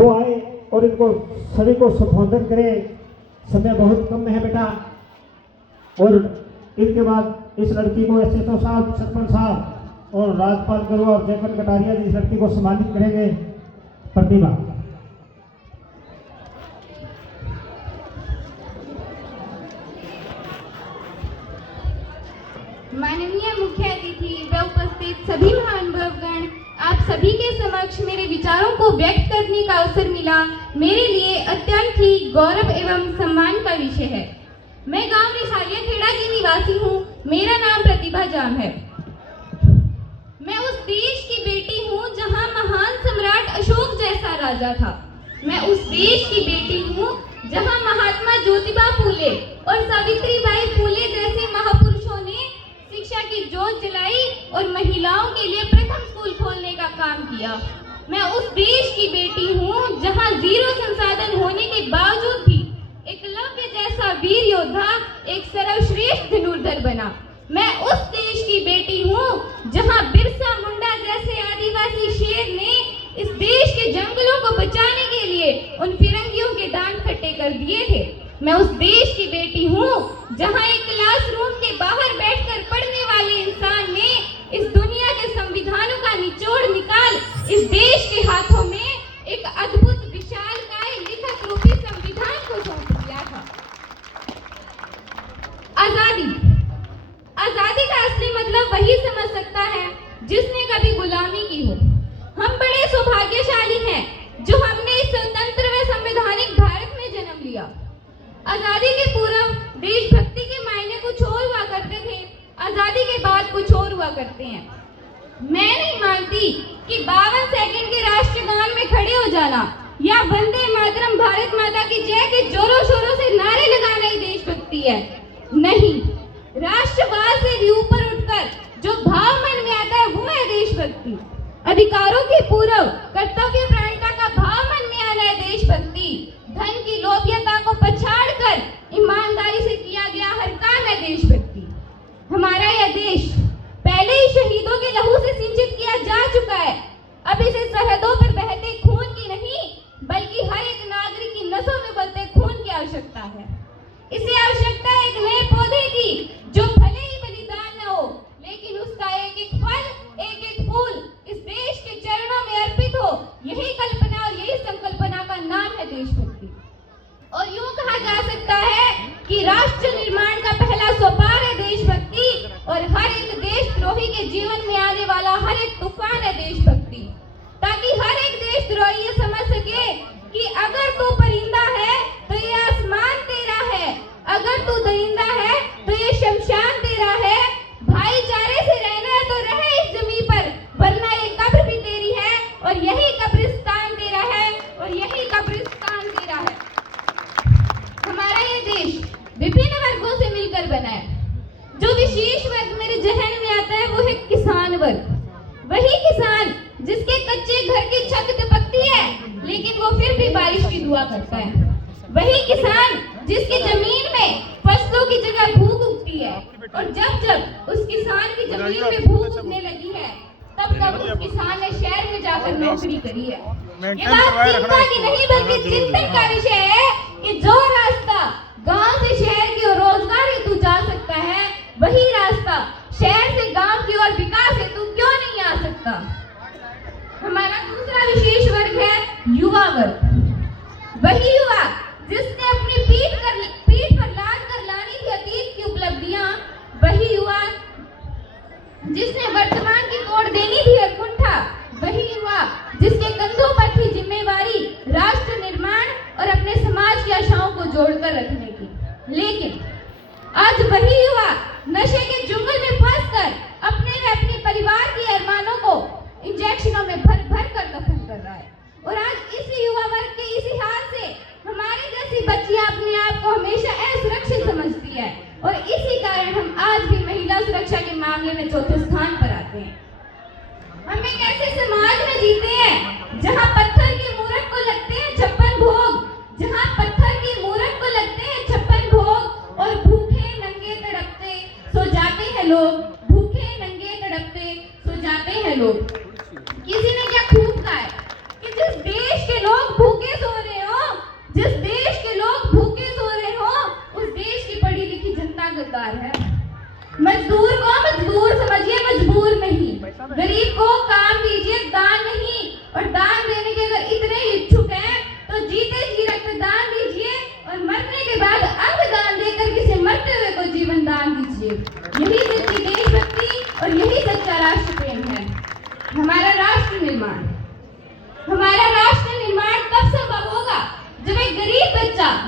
वो आए और इनको सभी को संबोधन करें। समय बहुत कम है बेटा। और इसके बाद इस लड़की को एसएचओ साहब, सरपंच साहब और राजपाल गरुआ और जयपन कटारिया जी इस लड़की को सम्मानित करेंगे। प्रतिभा। माननीय मुख्य अतिथि व उपस्थित सभी महानुभावगण, आप सभी के समक्ष मेरे विचारों को व्यक्त करने का अवसर मिला मेरे लिए अत्यंत ही गौरव एवं सम्मान का विषय है। मैं गांव रिसालिया खेड़ा की निवासी हूँ। मेरा नाम प्रतिभा जाम है। मैं उस देश की बेटी हूँ जहाँ महान सम्राट अशोक जैसा राजा था। मैं उस देश की बेटी हूँ जहाँ महात्मा ज्योतिबा फूले और सावित्रीबाई फूले जैसे महापुरुषों ने शिक्षा की जोत जलाई और महिलाओं के लिए प्रथम स्कूल खोलने का काम किया। मैं उस देश की बेटी हूँ जहाँ जीरो संसाधन होने के बावजूद भी एकलव्य जैसा वीर योद्धा एक सर्वश्रेष्ठ धनुर्धर बना। मैं उस देश की बेटी हूँ जहाँ बिरसा मुंडा जैसे आदिवासी शेर ने इस देश के जंगलों को बचाने के लिए उन फिरंगियों के दांत खट्टे कर दिए थे। मैं उस देश की बेटी हूँ जहाँ एक क्लासरूम के बाहर बैठकर पढ़ने वाले इंसान ने इस दुनिया के संविधानों का निचोड़ निकाल इस देश के हाथों में एक अद्भुत विशालकाय लिखित रूपी संविधान को सौंप दिया था। आजादी। आजादी का असली मतलब वही समझ सकता है जिसने कभी गुलामी की हो। हम बड़े सौभाग्यशाली हैं जो हमने इस स्वतंत्र व संवैधानिक भारत में जन्म लिया। आजादी के पूर्व देशभक्ति के मायने कुछ और हुआ करते थे, आजादी के बाद कुछ और हुआ करते हैं। मैं नहीं मानती कि 52 सेकंड के राष्ट्रगान में खड़े हो जाना या वंदे मातरम भारत माता की जय के जोरों शोरों से नारे लगाना ही देशभक्ति है। नहीं, राष्ट्रवाद से भी ऊपर उठकर जो भाव मन में आता है वो है देशभक्ति। अधिकारों के पूर्व कर्तव्य परायणता का भाव मन में आना है देशभक्ति। धन की लोभियता को पछाड़कर ईमानदारी से किया गया हर काम है देशभक्ति। हमारा यह देश पहले ही शहीदों के लहू से सिंचित किया जा चुका है। अब इसे सरहदों पर बहते खून की नहीं बल्कि हर एक नागरिक की नसों में बहते खून की आवश्यकता है। इसे आवश्यकता है एक नए पौधे की जो भले ही बलिदान न हो लेकिन उसका एक एक फल, एक एक फूल इस देश के चरणों में अर्पित हो। यही कल्पना और यही संकल्पना का नाम है देशभक्ति। और यूं कहा जा सकता है कि राष्ट्र निर्माण का पहला सोपान है देशभक्ति और हर एक देशद्रोही के जीवन में आने वाला हर एक तूफान है देशभक्ति, ताकि हर एक देशद्रोही ये समझ सके कि अगर तू परिंदा है तो ये आसमान तेरा है, अगर तू दरिंदा है तो ये शमशान तेरा है। भाईचारे से रहना है तो रहे इस जमीन पर, वरना ये कब्र भी तेरी है और यही कब्रिस्तान तेरा है और यही कब्रिस्तान तेरा है। हमारा ये देश विभिन्न वर्गों से मिलकर बना है। जो विशेष वर्ग मेरे जहन में आता है वो है किसान वर्ग। वही किसान जिसके कच्चे घर की छत दबकती है लेकिन वो फिर भी बारिश की दुआ करता है। वही किसान जिसकी जमीन में फसलों की जगह भूख उगती है और जब जब उस किसान की जमीन में भूख उगने लगी है तब तब उस किसान ने शहर में जाकर नौकरी करी है। ये बात चिंता की नहीं बल्कि चिंतन का विषय है कि जो रास्ता गांव से शहर की ओर रोजगार हेतु जा सकता है वही रास्ता शहर से गांव की ओर विकास हेतु क्यों नहीं आ सकता। हमारा दूसरा विशेष वर्ग है युवा वर्ग। वही युवा जिसने अपनी पीठ पर लाद कर लानी थी अतीत की उपलब्धियां। वही युवा जिसने वर्तमान की कोड़ देनी थी अकुंठा। वही युवा जिसके कंधों पर थी जिम्मेवारी राष्ट्र निर्माण और अपने समाज की आशाओं को जोड़कर रखने की। लेकिन आज वही युवा नशे के जुंगल में फंसकर अपने व अपने परिवार के अरमानों को इंजेक्शनों में भर भर कर दफन कर रहा है। और आज इसी युवा वर्ग के इसी हाल से हमारे जैसी बच्चियां अपने आप को हमेशा असुरक्षित समझती है और इसी कारण हम आज भी महिला सुरक्षा के मामले में चौथे स्थान पर आते हैं। हम एक ऐसे समाज में जीते हैं जहां पत्थर की मूरत को लगते हैं 56 भोग, जहां पत्थर की मूरत को लगते हैं 56 भोग और भूखे नंगे तड़पते सो जाते हैं लोग, भूखे नंगे तड़पते सो जाते हैं लोग। किसी ने क्या खूब कहा है कि जिस देश के लोग भूख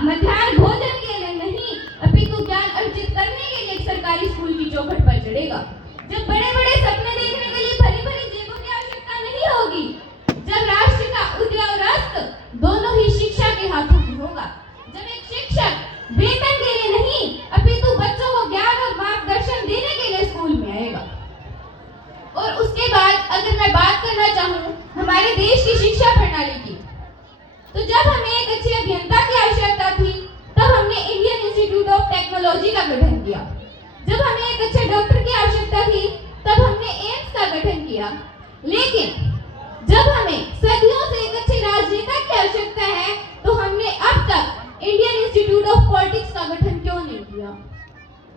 मध्याह्न भोजन के लिए नहीं, अपितु ज्ञान अर्जित करने के लिए एक सरकारी स्कूल की चौखट पर चढ़ेगा। जब बड़े बड़े सपने देखने के लिए भरी भरी जेबों की आवश्यकता नहीं होगी, जब राष्ट्र का उदय और अस्त दोनों ही शिक्षा के हाथों में होगा, जब एक शिक्षक वेतन के लिए नहीं अपितु बच्चों को ज्ञान और मार्गदर्शन देने के लिए स्कूल में आएगा। और उसके बाद अगर मैं बात करना चाहूँ हमारे देश की शिक्षा प्रणाली की, तो जब हमें एक अच्छे अभियंता की आवश्यकता थी तब हमने इंडियन इंस्टीट्यूट ऑफ टेक्नोलॉजी का गठन किया। जब हमें एक अच्छे डॉक्टर की आवश्यकता थी तब हमने एम्स का गठन किया। लेकिन जब हमें सदियों से एक अच्छे राजनेता की आवश्यकता है तो हमने अब तक इंडियन इंस्टीट्यूट ऑफ पॉलिटिक्स का गठन क्यों नहीं किया?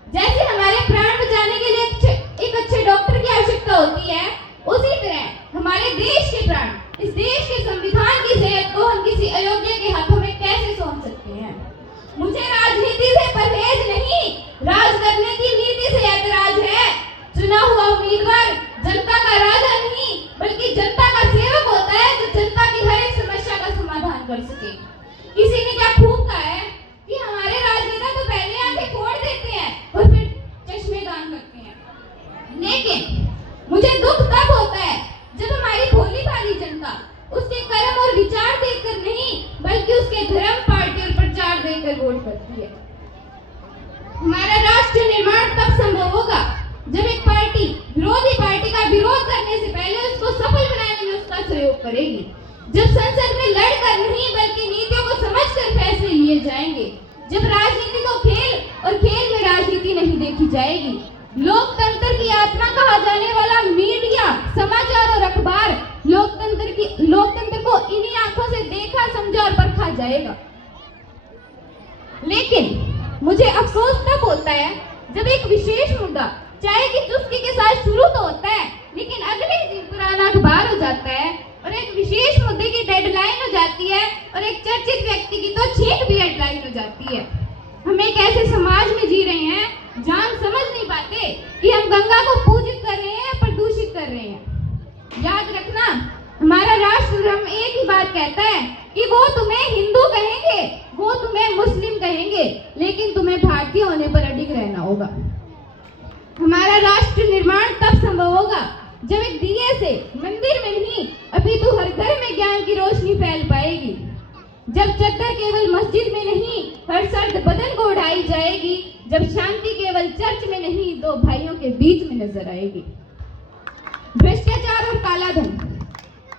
जैसे हमारे प्राण बचाने के लिए एक अच्छे डॉक्टर की आवश्यकता होती है, उसी तरह हमारे देश के प्राण, इस देश के संविधान की सेहत को हम किसी अयोग्य के हाथों में कैसे सौंप सकते हैं? मुझे राजनीति से परहेज नहीं, राज करने की नीति से ऐतराज है। चुना हुआ उम्मीदवार जनता का राजा नहीं बल्कि जनता का सेवक होता है, जो जनता की हर एक समस्या का समाधान कर सके। किसी ने क्या खूब कहा है कि हमारे राजनेता तो पहले आंखें फोड़ देते हैं और फिर चश्मे दान करते हैं। लेकिन मुझे दुख तब होता है जब हमारी भोली भाली जनता उसके कर्म और विचार देखकर नहीं बल्कि उसके धर्म, पार्टी और प्रचार देखकर वोट करती है। हमारा राष्ट्र निर्माण तब संभव होगा जब एक पार्टी विरोधी पार्टी का विरोध करने से पहले उसको सफल बनाने में उसका सहयोग करेगी। जब संसद में लड़कर नहीं बल्कि नीतियों को समझकर फैसले लिए जाएंगे। जब राजनीति को खेल और खेल में राजनीति नहीं देखी जाएगी। लोकतंत्र की आत्मा कहा जाने वाला मीडिया, समाचार और अखबार लोकतंत्र को इन्हीं आंखों से देखा, समझा और परखा जाएगा। लेकिन मुझे अफसोस तब होता है जब एक विशेष मुद्दा, चाहे कि चुस्की के साथ शुरू तो होता है लेकिन अगले दिन पुराना अखबार हो जाता है, और एक विशेष मुद्दे की डेडलाइन हो जाती है और एक चर्चित व्यक्ति की तो छींक भी हेडलाइन हो जाती है। हम एक ऐसे समाज में जी रहे हैं जहां हम समझ नहीं पाते कि हम गंगा को पूजित कर रहे हैं या प्रदूषित कर रहे हैं। याद रखना, हमारा राष्ट्र धर्म एक ही बात कहता है कि वो तुम्हें हिंदू कहेंगे, वो तुम्हें मुस्लिम कहेंगे, लेकिन तुम्हें भारतीय होने पर अडिग रहना होगा। हमारा राष्ट्र निर्माण तब संभव होगा जब एक दिए से मंदिर में नहीं अपितु हर घर में ज्ञान की रोशनी फैल पाएगी। जब चद्दर केवल मस्जिद में नहीं हर सर्द बदन को उड़ाई जाएगी। जब शांति केवल चर्च में नहीं दो भाइयों के बीच में नजर आएगी। भ्रष्टाचार और काला धन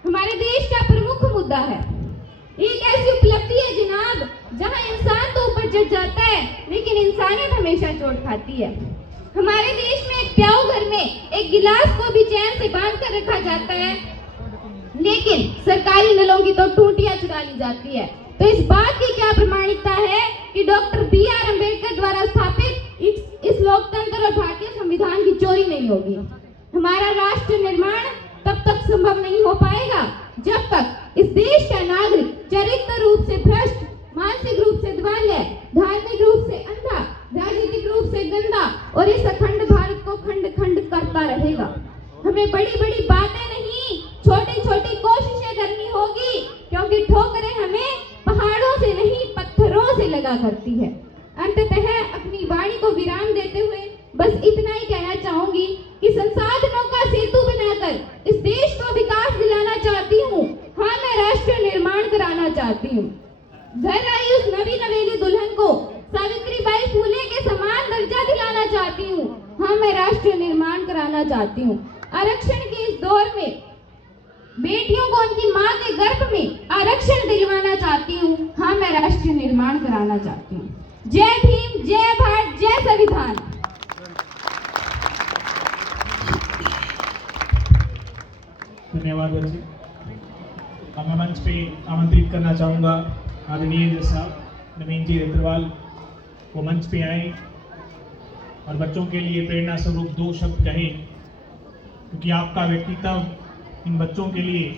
हमारे देश का प्रमुख मुद्दा है। एक ऐसी उपलब्धि है जनाब जहां इंसान तो ऊपर चढ़ जाता है लेकिन इंसानियत हमेशा चोट खाती है। हमारे देश में एक प्याऊ घर में एक गिलास को भी चैन से बांध कर रखा जाता है, लेकिन सरकारी नलों की तो टूटियां चुरा ली जाती है। तो इस बात की क्या प्रमाणिकता है कि डॉक्टर B.R. अम्बेडकर द्वारा स्थापित इस लोकतंत्र और भारतीय संविधान की चोरी नहीं होगी। हमारा राष्ट्र निर्माण तब तक संभव नहीं हो पाएगा जब तक इस देश का नागरिक चरित्र रूप से भ्रष्ट, मानसिक रूप से दिवालिया, धार्मिक रूप से अंधा, राजनीतिक रूप से गंदा और इस अखंड भारत को खंड खंड करता रहेगा। हमें बड़ी बड़ी बातें नहीं, छोटी छोटी कोशिशें करनी होगी, क्योंकि ठोकरें हमें पहाड़ों से नहीं पत्थरों से लगा करती है। अंततः अपनी वाणी को विराम देते हुए बस इतना ही कहना चाहूंगी कि संसाधनों का सेतु बनाकर इस देश को विकास दिलाना चाहती हूँ। हाँ, मैं राष्ट्र निर्माण कराना चाहती हूँ। घर आई उस नवी नवेली दुल्हन को सावित्रीबाई फूले के समान दर्जा दिलाना चाहती हूँ। हाँ, मैं राष्ट्र निर्माण कराना चाहती हूँ। आरक्षण के इस दौर में बेटियों को उनकी मां के गर्भ में आरक्षण दिलवाना चाहती हूँ। हाँ, मैं राष्ट्र निर्माण कराना चाहती हूँ। जय भीम, जय भारत, जय संविधान। धन्यवाद बच्चे। अब मैं मंच पे आमंत्रित करना चाहूँगा आदरणीय साहब नवीन जी अग्रवाल, वो मंच पे आए और बच्चों के लिए प्रेरणा स्वरूप 2 शब्द कहें, क्योंकि आपका व्यक्तित्व इन बच्चों के लिए